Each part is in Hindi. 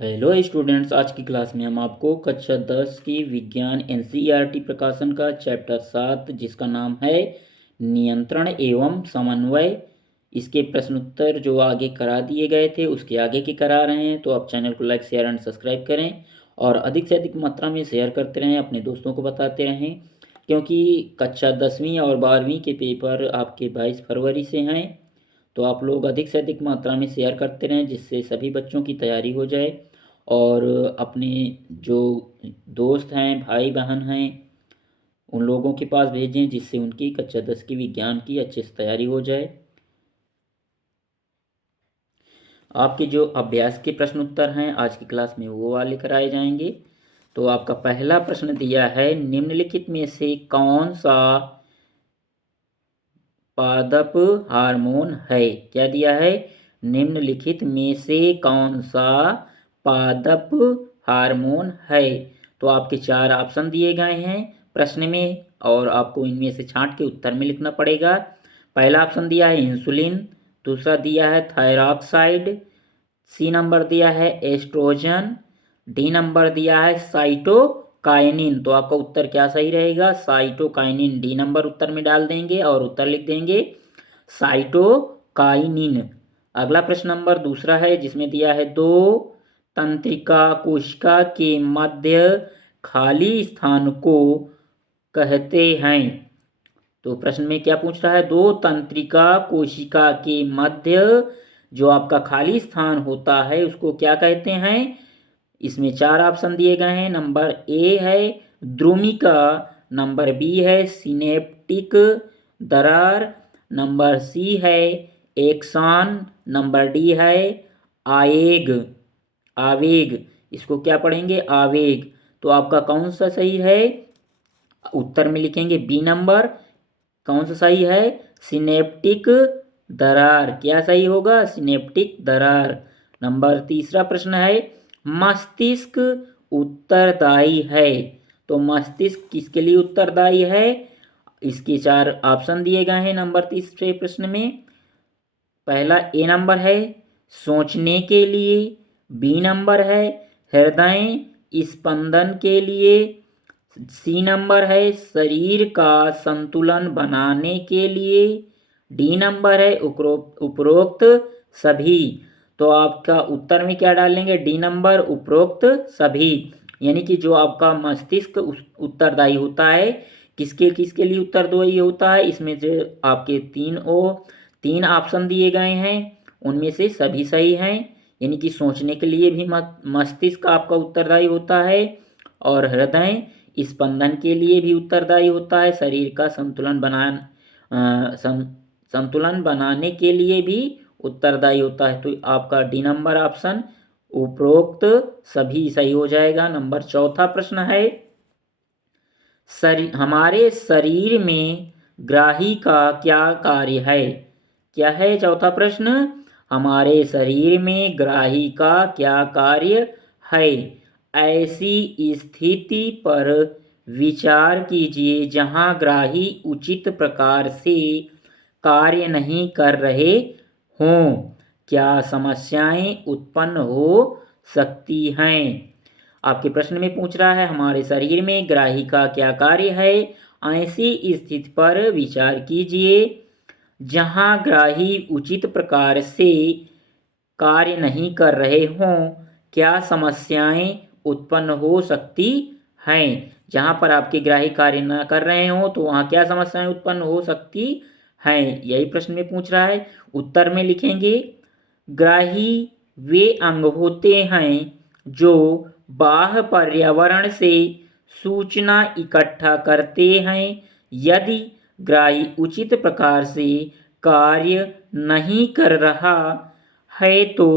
हेलो स्टूडेंट्स, आज की क्लास में हम आपको कक्षा 10 की विज्ञान एनसीईआरटी प्रकाशन का चैप्टर 7 जिसका नाम है नियंत्रण एवं समन्वय, इसके प्रश्नोत्तर जो आगे करा दिए गए थे उसके आगे के करा रहे हैं। तो आप चैनल को लाइक शेयर एंड सब्सक्राइब करें और अधिक से अधिक मात्रा में शेयर करते रहें, अपने दोस्तों को बताते रहें, क्योंकि कक्षा 10वीं और 12वीं के पेपर आपके 22 फरवरी से हैं। तो आप लोग अधिक से अधिक मात्रा में शेयर करते रहें जिससे सभी बच्चों की तैयारी हो जाए और अपने जो दोस्त हैं, भाई बहन हैं, उन लोगों के पास भेजें जिससे उनकी कक्षा 10 की विज्ञान की अच्छे से तैयारी हो जाए। आपके जो अभ्यास के प्रश्न उत्तर हैं आज की क्लास में वो वाले कराए जाएंगे। तो आपका पहला प्रश्न दिया है, निम्नलिखित में से कौन सा पादप हार्मोन है। क्या दिया है? निम्नलिखित में से कौन सा पादप हार्मोन है। तो आपके 4 ऑप्शन दिए गए हैं प्रश्न में और आपको इनमें से छांट के उत्तर में लिखना पड़ेगा। पहला ऑप्शन दिया है इंसुलिन, दूसरा दिया है थायरॉक्साइड, सी नंबर दिया है एस्ट्रोजन, डी नंबर दिया है साइटोकाइनिन। तो आपका उत्तर क्या सही रहेगा? साइटोकाइनिन। डी नंबर उत्तर में डाल देंगे और उत्तर लिख देंगे साइटोकाइनिन। अगला प्रश्न नंबर दूसरा है जिसमें दिया है दो तंत्रिका कोशिका के मध्य खाली स्थान को कहते हैं। तो प्रश्न में क्या पूछ रहा है? दो तंत्रिका कोशिका के मध्य जो आपका खाली स्थान होता है उसको क्या कहते हैं? इसमें 4 ऑप्शन दिए गए हैं। नंबर ए है द्रुमिका, नंबर बी है सिनेप्टिक दरार, नंबर सी है एक्सान, नंबर डी है आवेग। आवेग, इसको क्या पढ़ेंगे? आवेग। तो आपका कौन सा सही है? उत्तर में लिखेंगे बी नंबर। कौन सा सही है? सिनेप्टिक दरार। क्या सही होगा? सिनेप्टिक दरार। नंबर तीसरा प्रश्न है, मस्तिष्क उत्तरदायी है। तो मस्तिष्क किसके लिए उत्तरदायी है? इसके 4 ऑप्शन दिए गए हैं नंबर तीसरे प्रश्न में। पहला ए नंबर है सोचने के लिए, बी नंबर है हृदय स्पंदन के लिए, सी नंबर है शरीर का संतुलन बनाने के लिए, डी नंबर है उपरोक्त सभी। तो आपका उत्तर में क्या डालेंगे? डी नंबर उपरोक्त सभी। यानी कि जो आपका मस्तिष्क उत्तरदायी होता है, किसके किसके लिए उत्तरदायी होता है, इसमें जो आपके 3 ऑप्शन दिए गए हैं उनमें से सभी सही हैं। यानी कि सोचने के लिए भी मस्तिष्क आपका उत्तरदायी होता है और हृदय स्पंदन के लिए भी उत्तरदायी होता है, शरीर का संतुलन बनाने के लिए भी उत्तरदायी होता है। तो आपका डी नंबर ऑप्शन उपरोक्त सभी सही हो जाएगा। नंबर चौथा प्रश्न है, हमारे शरीर में ग्राही का क्या कार्य है। क्या है चौथा प्रश्न? हमारे शरीर में ग्राही का क्या कार्य है। ऐसी स्थिति पर विचार कीजिए जहां ग्राही उचित प्रकार से कार्य नहीं कर रहे हों। क्या समस्याएं उत्पन्न हो सकती हैं? आपके प्रश्न में पूछ रहा है हमारे शरीर में ग्राही का क्या कार्य है। ऐसी स्थिति पर विचार कीजिए जहां ग्राही उचित प्रकार से कार्य नहीं कर रहे हों। क्या समस्याएं उत्पन्न हो सकती हैं? जहां पर आपके ग्राही कार्य न कर रहे हों तो वहां क्या समस्याएं उत्पन्न हो सकती हैं, यही प्रश्न में पूछ रहा है। उत्तर में लिखेंगे, ग्राही वे अंग होते हैं जो बाह्य पर्यावरण से सूचना इकट्ठा करते हैं। यदि ग्राही उचित प्रकार से कार्य नहीं कर रहा है तो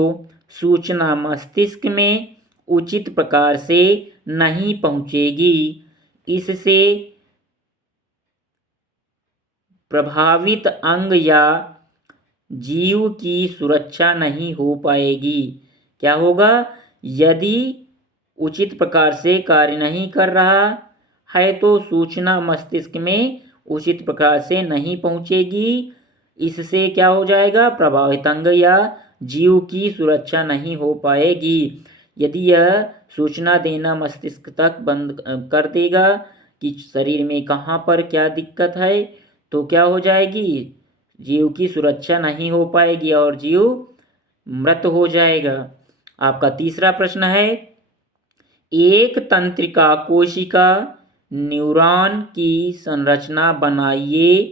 सूचना मस्तिष्क में उचित प्रकार से नहीं पहुंचेगी। इससे प्रभावित अंग या जीव की सुरक्षा नहीं हो पाएगी। क्या होगा? यदि उचित प्रकार से कार्य नहीं कर रहा है तो सूचना मस्तिष्क में उचित प्रकार से नहीं पहुंचेगी। इससे क्या हो जाएगा? प्रभावित अंग या जीव की सुरक्षा नहीं हो पाएगी। यदि यह सूचना देना मस्तिष्क तक बंद कर देगा कि शरीर में कहाँ पर क्या दिक्कत है, तो क्या हो जाएगी, जीव की सुरक्षा नहीं हो पाएगी और जीव मृत हो जाएगा। आपका तीसरा प्रश्न है, एक तंत्रिका कोशिका न्यूरॉन की संरचना बनाइए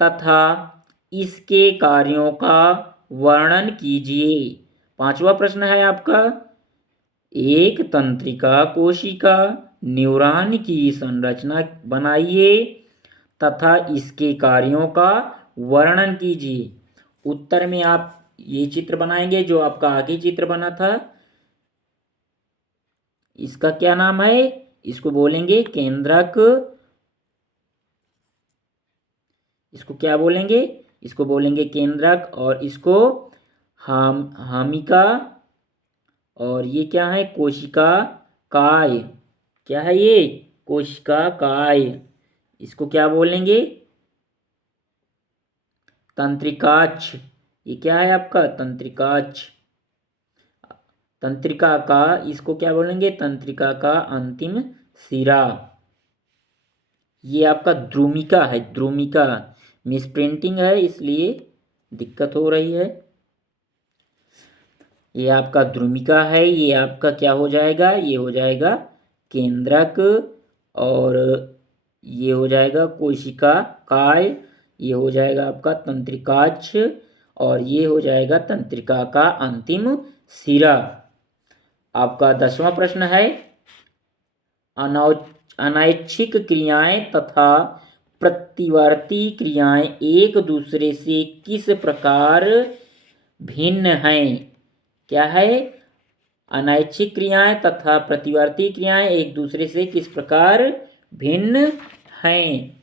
तथा इसके कार्यों का वर्णन कीजिए। पांचवा प्रश्न है आपका, एक तंत्रिका कोशिका न्यूरॉन की संरचना बनाइए तथा इसके कार्यों का वर्णन कीजिए। उत्तर में आप ये चित्र बनाएंगे जो आपका आगे चित्र बना था। इसका क्या नाम है, इसको बोलेंगे केंद्रक। इसको क्या बोलेंगे, इसको बोलेंगे केंद्रक, और इसको हामिका, और ये क्या है, कोशिका काय। क्या है ये, कोशिका काय। इसको क्या बोलेंगे, तंत्रिकाक्ष। ये क्या है आपका, तंत्रिकाक्ष। तंत्रिका का, इसको क्या बोलेंगे, तंत्रिका का अंतिम सिरा। ये आपका द्रुमिका है, द्रुमिका। मिसप्रिंटिंग है इसलिए दिक्कत हो रही है। ये आपका द्रुमिका है, ये आपका क्या हो जाएगा, ये हो जाएगा केंद्रक, और ये हो जाएगा कोशिका काय, ये हो जाएगा आपका तंत्रिकाक्ष, और ये हो जाएगा तंत्रिका का अंतिम सिरा। आपका 10वां प्रश्न है, अनैच्छिक क्रियाएं तथा प्रतिवर्ती क्रियाएं एक दूसरे से किस प्रकार भिन्न हैं। क्या है, अनैच्छिक क्रियाएं तथा प्रतिवर्ती क्रियाएं एक दूसरे से किस प्रकार भिन्न हैं।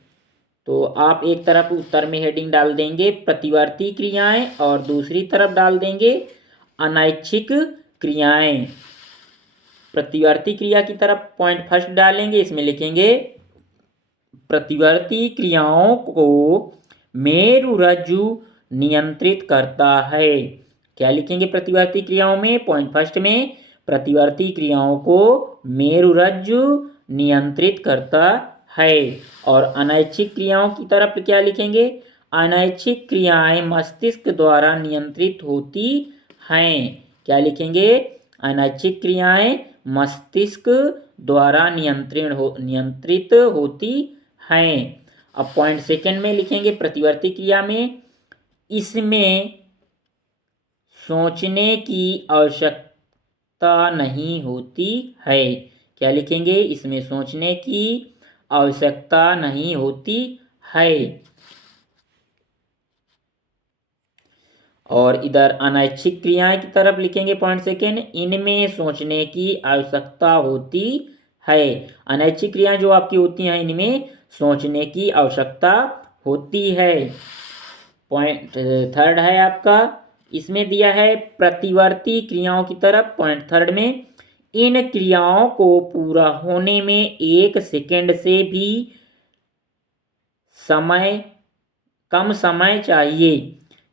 तो आप एक तरफ उत्तर में हेडिंग डाल देंगे प्रतिवर्ती क्रियाएं और दूसरी तरफ डाल देंगे अनैच्छिक क्रियाएं। प्रतिवर्ती क्रिया की तरफ पॉइंट फर्स्ट डालेंगे, इसमें लिखेंगे प्रतिवर्ती क्रियाओं को मेरुरज्जु नियंत्रित करता है। क्या लिखेंगे प्रतिवर्ती क्रियाओं में, पॉइंट फर्स्ट में प्रतिवर्ती क्रियाओं को मेरुरज्जु नियंत्रित करता है। और अनैच्छिक क्रियाओं की तरफ क्या लिखेंगे, अनैच्छिक क्रियाएं मस्तिष्क द्वारा नियंत्रित होती हैं। क्या लिखेंगे, अनैच्छिक क्रियाएं मस्तिष्क द्वारा नियंत्रित होती हैं। अब पॉइंट सेकंड में लिखेंगे प्रतिवर्ती क्रिया में इसमें सोचने की आवश्यकता नहीं होती है। क्या लिखेंगे, इसमें सोचने की आवश्यकता नहीं होती है। और इधर अनैच्छिक क्रियाएं की तरफ लिखेंगे पॉइंट सेकेंड, इनमें सोचने की आवश्यकता होती है। अनैच्छिक क्रियाएं जो आपकी होती हैं इनमें सोचने की आवश्यकता होती है। पॉइंट थर्ड है आपका, इसमें दिया है प्रतिवर्ती क्रियाओं की तरफ पॉइंट थर्ड में, इन क्रियाओं को पूरा होने में 1 सेकेंड से भी कम समय चाहिए।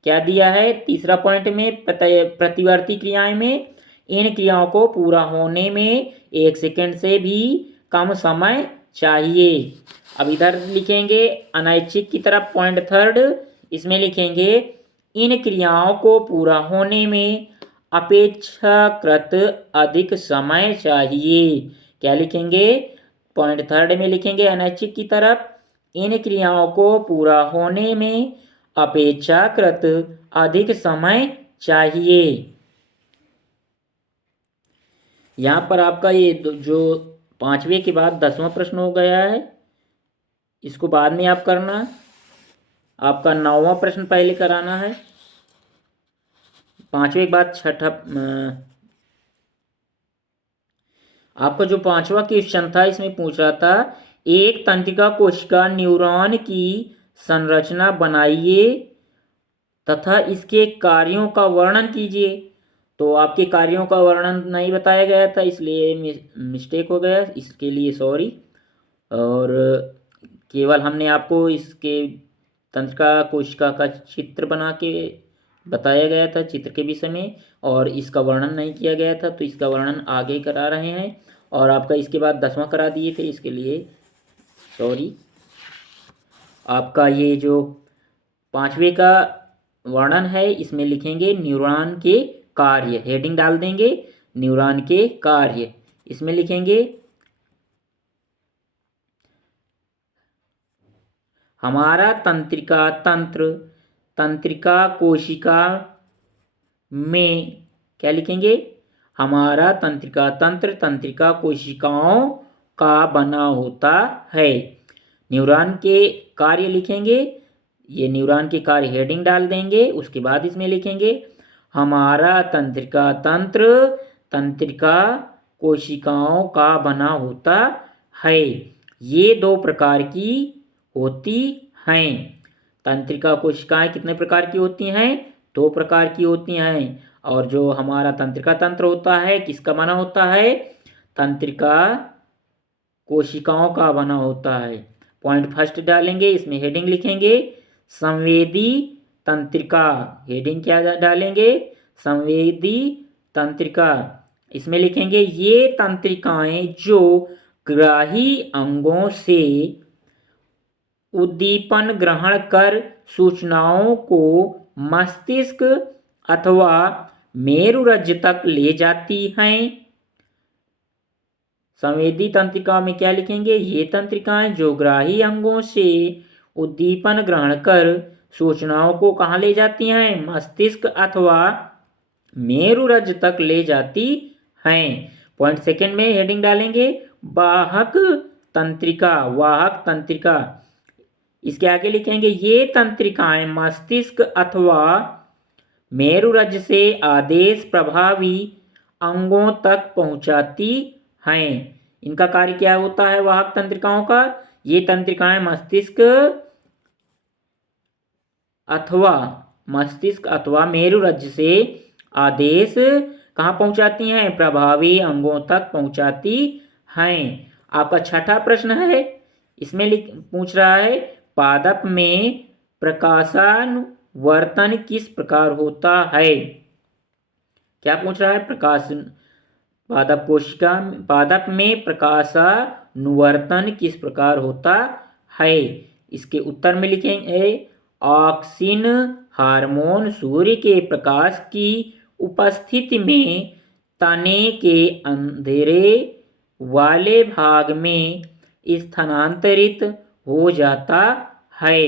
क्या दिया है, तीसरा पॉइंट में प्रतिवर्ती क्रियाएं में इन क्रियाओं को पूरा होने में 1 सेकेंड से भी कम समय चाहिए। अब इधर लिखेंगे अनैच्छिक की तरफ पॉइंट थर्ड, इसमें लिखेंगे इन क्रियाओं को पूरा होने में अपेक्षाकृत अधिक समय चाहिए। क्या लिखेंगे, पॉइंट थर्ड में लिखेंगे अनैच्छिक की तरफ, इन क्रियाओं को पूरा होने में अपेक्षाकृत अधिक समय चाहिए। यहाँ पर आपका ये जो 5वें के बाद 10वां प्रश्न हो गया है, इसको बाद में आप करना। आपका 9वां प्रश्न पहले कराना है, 5वें के बाद छठा। आपका जो 5वां क्वेश्चन था इसमें पूछ रहा था एक तंत्रिका कोशिका न्यूरॉन की संरचना बनाइए तथा इसके कार्यों का वर्णन कीजिए। तो आपके कार्यों का वर्णन नहीं बताया गया था इसलिए मिस्टेक हो गया, इसके लिए सॉरी। और केवल हमने आपको इसके तंत्रिका कोशिका का चित्र बना के बताया गया था चित्र के विषय में और इसका वर्णन नहीं किया गया था, तो इसका वर्णन आगे करा रहे हैं। और आपका इसके बाद 10वां करा दिए थे, इसके लिए सॉरी। आपका ये जो 5वें का वर्णन है, इसमें लिखेंगे न्यूरॉन के कार्य, हेडिंग डाल देंगे न्यूरॉन के कार्य। इसमें लिखेंगे हमारा तंत्रिका कोशिका में, क्या लिखेंगे, हमारा तंत्रिका कोशिकाओं का बना होता है। न्यूरॉन के कार्य लिखेंगे, ये न्यूरॉन के कार्य हेडिंग डाल देंगे। उसके बाद इसमें लिखेंगे हमारा तंत्रिका कोशिकाओं का बना होता है। ये 2 प्रकार की होती हैं। तंत्रिका कोशिकाएं कितने प्रकार की होती हैं? 2 प्रकार की होती हैं। और जो हमारा तंत्रिका तंत्र होता है, किसका बना होता है? तंत्रिका कोशिकाओं का बना होता है। पॉइंट फर्स्ट डालेंगे, इसमें हेडिंग लिखेंगे संवेदी तंत्रिका। हेडिंग क्या डालेंगे? संवेदी तंत्रिका। इसमें लिखेंगे ये तंत्रिकाएं जो ग्राही अंगों से उद्दीपन ग्रहण कर सूचनाओं को मस्तिष्क अथवा मेरुरज्ज तक ले जाती हैं। संवेदी तंत्रिका में क्या लिखेंगे? ये तंत्रिकाएं जो ग्राही अंगों से उद्दीपन ग्रहण कर सूचनाओं को कहाँ ले जाती हैं? मस्तिष्क अथवा मेरुरज्ज तक ले जाती हैं। पॉइंट सेकंड में हेडिंग डालेंगे वाहक तंत्रिका। इसके आगे लिखेंगे ये तंत्रिकाएं मस्तिष्क अथवा मेरुरज्ज से आदेश प्रभावी अंगों तक पहुंचाती हैं। इनका कार्य क्या होता है वाहक तंत्रिकाओं का? ये तंत्रिकाएं मस्तिष्क अथवा मेरुरज्ज से आदेश कहाँ पहुंचाती हैं? प्रभावी अंगों तक पहुंचाती हैं। आपका 6ठा प्रश्न है, इसमें पूछ रहा है पादप में प्रकाशानुवर्तन किस प्रकार होता है? क्या पूछ रहा है? पादप में प्रकाशानुवर्तन किस प्रकार होता है? इसके उत्तर में लिखेंगे ऑक्सिन हार्मोन सूर्य के प्रकाश की उपस्थिति में तने के अंधेरे वाले भाग में स्थानांतरित हो जाता है।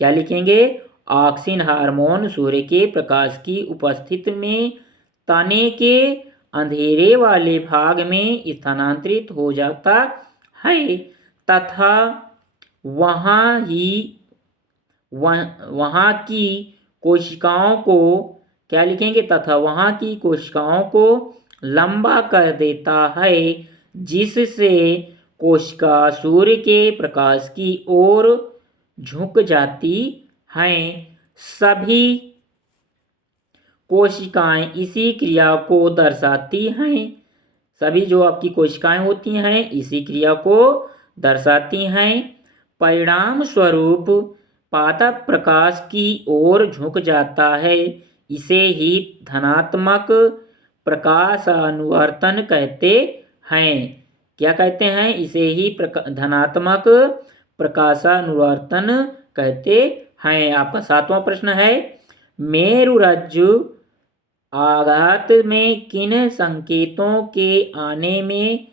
क्या लिखेंगे? ऑक्सिन हार्मोन सूर्य के प्रकाश की उपस्थिति में तने के अंधेरे वाले भाग में स्थानांतरित हो जाता है तथा वहाँ की कोशिकाओं को, क्या लिखेंगे? तथा वहाँ की कोशिकाओं को लंबा कर देता है, जिससे कोशिका सूर्य के प्रकाश की ओर झुक जाती हैं। सभी कोशिकाएं इसी क्रिया को दर्शाती हैं। सभी जो आपकी कोशिकाएं होती हैं इसी क्रिया को दर्शाती हैं। परिणाम स्वरूप पादप प्रकाश की ओर झुक जाता है। इसे ही धनात्मक प्रकाशानुवर्तन कहते हैं। क्या कहते हैं? इसे ही धनात्मक प्रकाशानुवर्तन कहते हैं। आपका 7वां प्रश्न है मेरुरज्जु आघात में किन संकेतों के आने में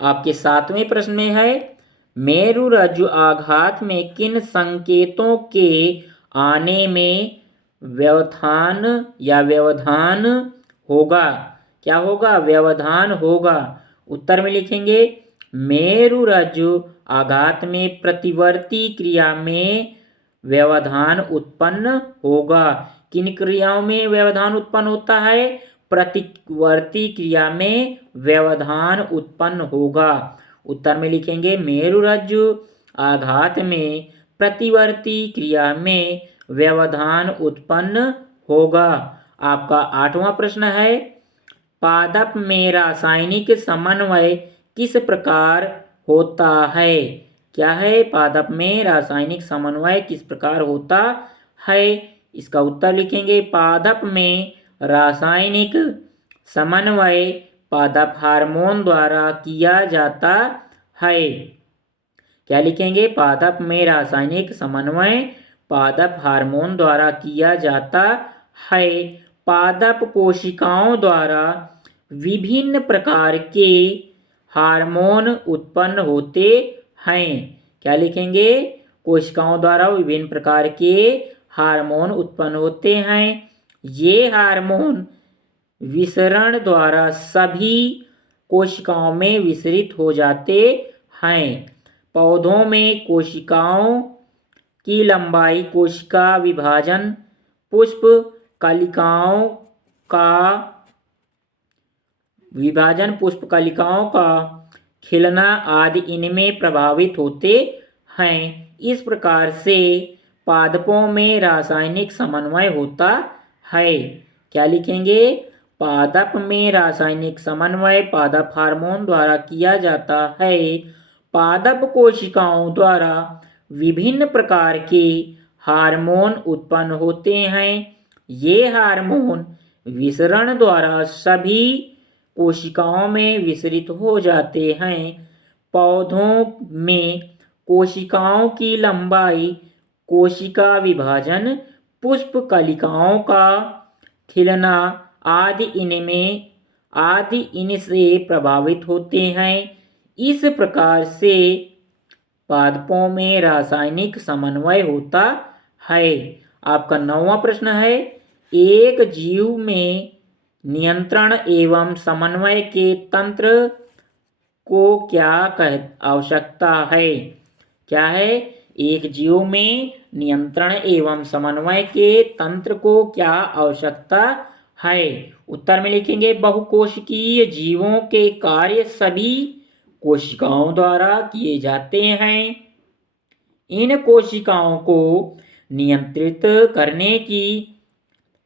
आपके 7वें प्रश्न में है मेरुरज्जु आघात में किन संकेतों के आने में व्यवधान होगा? क्या होगा? व्यवधान होगा। उत्तर में लिखेंगे मेरुरज्जु आघात में प्रतिवर्ती क्रिया में व्यवधान उत्पन्न होगा। किन क्रियाओं में व्यवधान उत्पन्न होता है? प्रतिवर्ती क्रिया में व्यवधान उत्पन्न होगा। उत्तर में लिखेंगे मेरुरज्जु आघात में प्रतिवर्ती क्रिया में व्यवधान उत्पन्न होगा। आपका 8वां प्रश्न है पादप में रासायनिक समन्वय किस प्रकार होता है? क्या है? पादप में रासायनिक समन्वय किस प्रकार होता है? इसका उत्तर लिखेंगे, पादप में रासायनिक समन्वय पादप हार्मोन द्वारा किया जाता है। क्या लिखेंगे? पादप में रासायनिक समन्वय पादप हार्मोन द्वारा किया जाता है। पादप कोशिकाओं द्वारा विभिन्न प्रकार के हार्मोन उत्पन्न होते हैं। क्या लिखेंगे? कोशिकाओं द्वारा विभिन्न प्रकार के हार्मोन उत्पन्न होते हैं। ये हार्मोन विसरण द्वारा सभी कोशिकाओं में विसरित हो जाते हैं। पौधों में कोशिकाओं की लंबाई, कोशिका विभाजन, पुष्प कलिकाओं का विभाजन, पुष्प कलिकाओं का खिलना आदि इनमें प्रभावित होते हैं। इस प्रकार से पादपों में रासायनिक समन्वय होता है। क्या लिखेंगे? पादप में रासायनिक समन्वय पादप हार्मोन द्वारा किया जाता है। पादप कोशिकाओं द्वारा विभिन्न प्रकार के हार्मोन उत्पन्न होते हैं। ये हार्मोन विसरण द्वारा सभी कोशिकाओं में विसरित हो जाते हैं। पौधों में कोशिकाओं की लंबाई, कोशिका विभाजन, पुष्प कलिकाओं का खिलना आदि इनसे प्रभावित होते हैं। इस प्रकार से पादपों में रासायनिक समन्वय होता है। आपका 9वां प्रश्न है, एक जीव में नियंत्रण एवं समन्वय के तंत्र को क्या आवश्यकता है? क्या है? एक जीव में नियंत्रण एवं समन्वय के तंत्र को क्या आवश्यकता है? उत्तर में लिखेंगे, बहुकोशिकीय जीवों के कार्य सभी कोशिकाओं द्वारा किए जाते हैं। इन कोशिकाओं को नियंत्रित करने की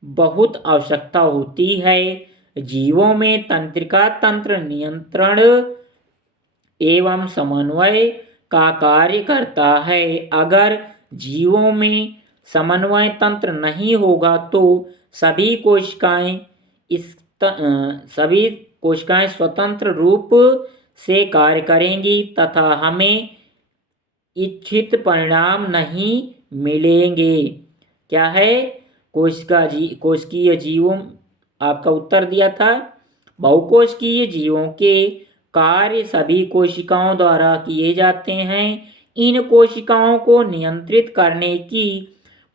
बहुत आवश्यकता होती है। जीवों में तंत्रिका तंत्र नियंत्रण एवं समन्वय का कार्य करता है। अगर जीवों में समन्वय तंत्र नहीं होगा तो सभी कोशिकाएं स्वतंत्र रूप से कार्य करेंगी तथा हमें इच्छित परिणाम नहीं मिलेंगे। क्या है? कोशिकीय जीवों, आपका उत्तर दिया था, बहुकोशिकीय जीवों के कार्य सभी कोशिकाओं द्वारा किए जाते हैं। इन कोशिकाओं को नियंत्रित करने की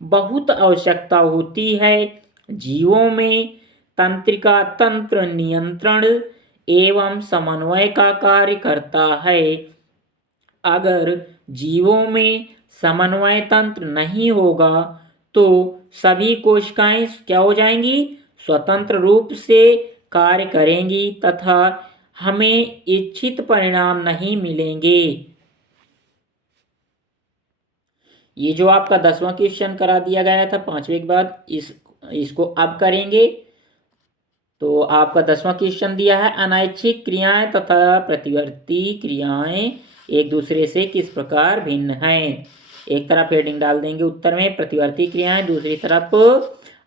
बहुत आवश्यकता होती है। जीवों में तंत्रिका तंत्र नियंत्रण एवं समन्वय का कार्य करता है। अगर जीवों में समन्वय तंत्र नहीं होगा तो सभी कोशिकाएं क्या हो जाएंगी? स्वतंत्र रूप से कार्य करेंगी तथा हमें इच्छित परिणाम नहीं मिलेंगे। ये जो आपका 10वां क्वेश्चन करा दिया गया था 5वें के बाद, इसको अब करेंगे। तो आपका 10वां क्वेश्चन दिया है, अनैच्छिक क्रियाएं तथा प्रतिवर्ती क्रियाएं एक दूसरे से किस प्रकार भिन्न हैं? एक तरफ हेडिंग डाल देंगे उत्तर में प्रतिवर्ती क्रियाएं, दूसरी तरफ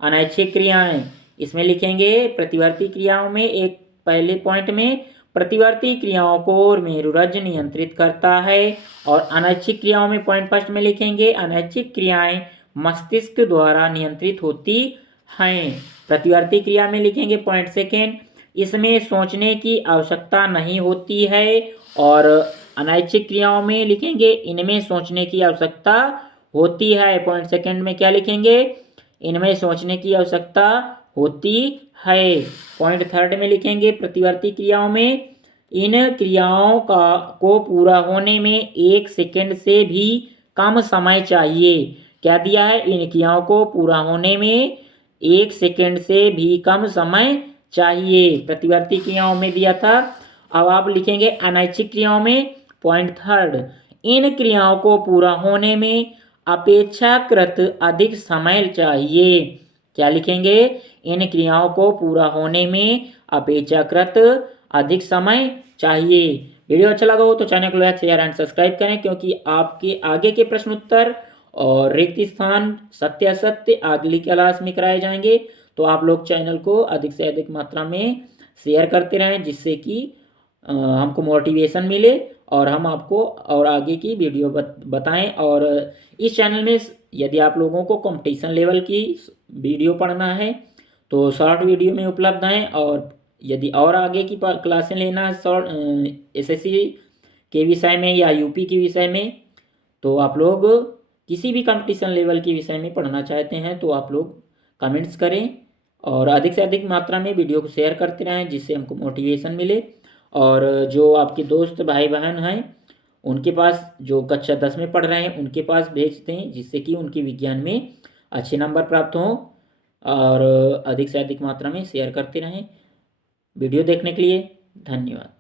अनैच्छिक क्रियाएं। इसमें लिखेंगे प्रतिवर्ती क्रियाओं में एक पहले पॉइंट में प्रतिवर्ती क्रियाओं को मेरुरज्ज नियंत्रित करता है और अनैच्छिक क्रियाओं में पॉइंट फर्स्ट में लिखेंगे अनैच्छिक क्रियाएं मस्तिष्क द्वारा नियंत्रित होती हैं। प्रतिवर्ती क्रिया में लिखेंगे पॉइंट सेकेंड, इसमें सोचने की आवश्यकता नहीं होती है और अनैच्छिक क्रियाओं में लिखेंगे इनमें सोचने की आवश्यकता होती है। पॉइंट सेकेंड में क्या लिखेंगे? इनमें सोचने की आवश्यकता होती है। पॉइंट थर्ड में लिखेंगे प्रतिवर्ती क्रियाओं में इन क्रियाओं को पूरा होने में 1 सेकेंड से भी कम समय चाहिए। क्या दिया है? इन क्रियाओं को पूरा होने में 1 सेकेंड से भी कम समय चाहिए, प्रतिवर्ती क्रियाओं में दिया था। अब आप लिखेंगे अनैच्छिक क्रियाओं में पॉइंट थर्ड, इन क्रियाओं को पूरा होने में अपेक्षाकृत अधिक समय चाहिए। क्या लिखेंगे? इन क्रियाओं को पूरा होने में अपेक्षाकृत अधिक समय चाहिए। वीडियो अच्छा लगा हो तो चैनल को लाइक शेयर एंड सब्सक्राइब करें, क्योंकि आपके आगे के प्रश्न उत्तर और रिक्त स्थान सत्य असत्य अगली क्लास में कराए जाएंगे। तो आप लोग चैनल को अधिक से अधिक मात्रा में शेयर करते रहें, जिससे कि हमको मोटिवेशन मिले और हम आपको और आगे की वीडियो बताएं। और इस चैनल में यदि आप लोगों को कंपटीशन लेवल की वीडियो पढ़ना है तो शॉर्ट वीडियो में उपलब्ध हैं, और यदि और आगे की क्लासें लेना है शॉर्ट एसएससी के विषय में या यूपी के विषय में, तो आप लोग किसी भी कंपटीशन लेवल के विषय में पढ़ना चाहते हैं तो आप लोग कमेंट्स करें और अधिक से अधिक मात्रा में वीडियो को शेयर करते रहें, जिससे हमको मोटिवेशन मिले। और जो आपके दोस्त भाई बहन हैं उनके पास, जो कक्षा 10 में पढ़ रहे हैं उनके पास भेज दें, जिससे कि उनकी विज्ञान में अच्छे नंबर प्राप्त हों। और अधिक से अधिक मात्रा में शेयर करते रहें। वीडियो देखने के लिए धन्यवाद।